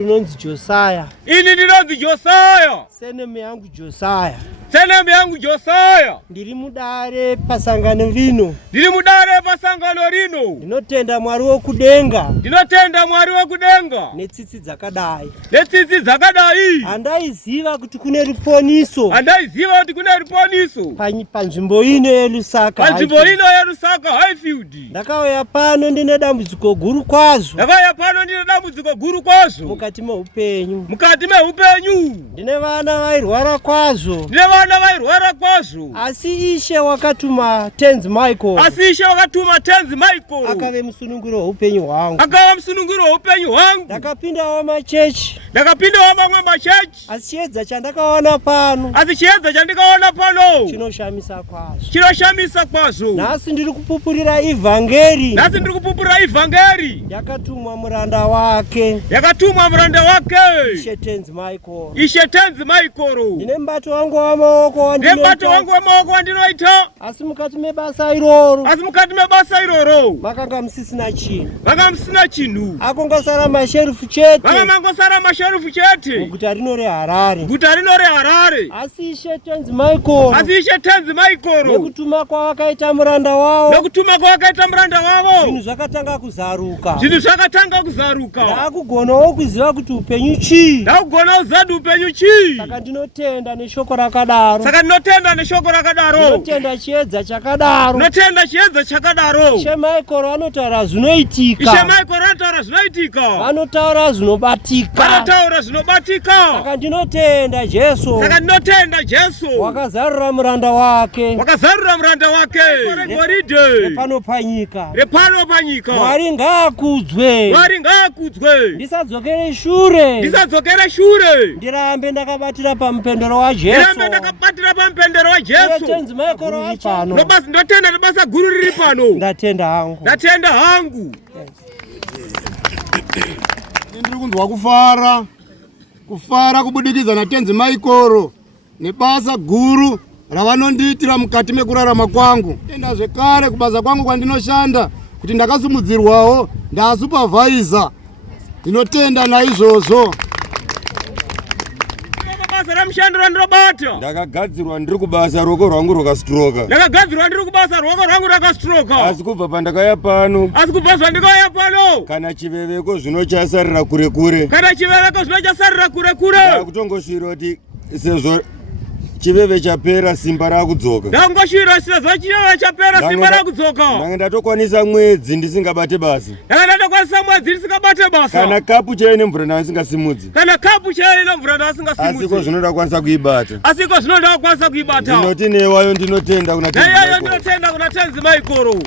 Ndinonzi Josiah. Ini ndinonzi Josiah. Seneme yangu Josiah. Seneme yangu Josiah. Ndiri mudare pasangano rino. Ndiri mudare pasangano rino. Ndinotenda Mwari wokudenga. Ndinotenda Mwari wokudenga. Netsitsi dzakadai. Netsitsi dzakadai. Andaiziva kuti kune ruponiso. Andaiziva kuti kune ruponiso. Panzvimbo ino yeRusaka. Panzvimbo ino yeRusaka Highfield. Ndakauya pano ndine dambudziko guru kwazvo. Ndakauya pano ndine dambudziko guru kwazvo. Mukati meupenyu. Mukati meupenyu. Ndine vana vairwara kwazvo. Ndine vana vairwara kwazvo. Asi Ishe wakatuma tenzi Michael. Asi Ishe wakatuma tenzi Michael. Akave musunungiro weupenyu hwangu. Akava musunungiro weupenyu hwangu. Ndakapindawo machechi. Ndakapindawo mamwe machechi. Asi chiedza chandakaona pano. Asi chiedza chandikaona pano. Chinoshamisa kwazvo. Chinoshamisa kwazvo. Nhasi ndiri kupupurira ivhangeri. Nhasi ndiri kupupurira ivhangeri. Yakatumwa muranda wake. Yakatumwa muranda wake. Ishe tenzi Michael. Ishe tenzi Michael. Ndine mubato wangu wamaoko wandinoita. Ndine mubato wangu wamaoko wandinoita. Asi mukati mebasa iroro. Asi mukati mebasa iroro. Makanga musisina chinhu. Makanga musina chinhu. Akongosara masherufu chete. Makanga mangosara masherufu chete. Muguta rino reHarare. Guta rino reHarare. Asi Ishe tenzi Michael. Asi Ishe tenzi Michael. Nekutuma kwavakaita muranda wavo. Nekutuma kwavakaita muranda wavo. Zvinhu zvakatanga kuzaruka. Zvinhu zvakatanga kuzaruka. Ndakugonawo kuziva kuti upenyu chii. Ndakugonawo kuziva kuti upenyu chii. Saka ndinotenda neshoko rakadaro. Saka ndinotenda neshoko rakadaro. Ndinotenda chiedza chakadaro. Ndinotenda chiedza chakadaro. Ishe Michael anotaura zvinoitika. Ishe Michael anotaura zvinoitika. Vanotaura zvinobatika. Vanotaura zvinobatika. Saka ndinotenda Jesu. Saka ndinotenda Jesu. Wakazarura muranda wake. Wakazarura muranda wake. Goridhe. Repano panyika. Repano panyika. Mwari ngaakudzwe. Mwari ngaakudzwe. Ndisadzokere shure. Ndisadzokere shure. Ndirambe ndakabatira pamupendero waJesu. Ndirambe ndakabatira pamupendero waJesu. Tenzi Michael wachano. Nobasa ndotenda basa guru riri pano. Ndatenda hangu. Ndatenda hangu. Ndiri kunzwa kufara kubudikidza natenzi Michael nebasa guru ravanondiitira mukati mekurarama kwangu. Tenda zvekare kubasa kwangu kwandinoshanda kuti ndakasimudzirwawo ndasupervisor. Ndinotenda naizvozvo. Basa ramushandiro ndinobata. Ndakagadzirwa ndiri kubasa ruoko rwangu rwakastroka. Ndakagadzirwa ndiri kubasa ruoko rwangu rwakastroka. Asi kubva pandakauya pano. Asi kubva pandakauya pano. Kana chiveveko zvinochasarira kure kure. Kana chiveveko zvinochasarira kure kure. Ndakutongosvira kuti sezvo chiveve chapera simba rakudzoka. Ndangosvira sezvo chiveve chapera simba rakudzoka. Ndanga ndatokwanisa mwedzi ndisingabate basa. Ndanga ndatokwanisa mwedzi ndisingabate basa. Kana kapu chaiye nemvura ndasingasimudzi. Kana kapu chaiye nemvura ndasingasimudzi. Asiko zvinoda kwanisa kuibata. Asiko zvinoda kwanisa kuibata. Ndinoti newayo ndinotenda kuna tenzi Michael. Newayo ndinotenda kuna tenzi Michael.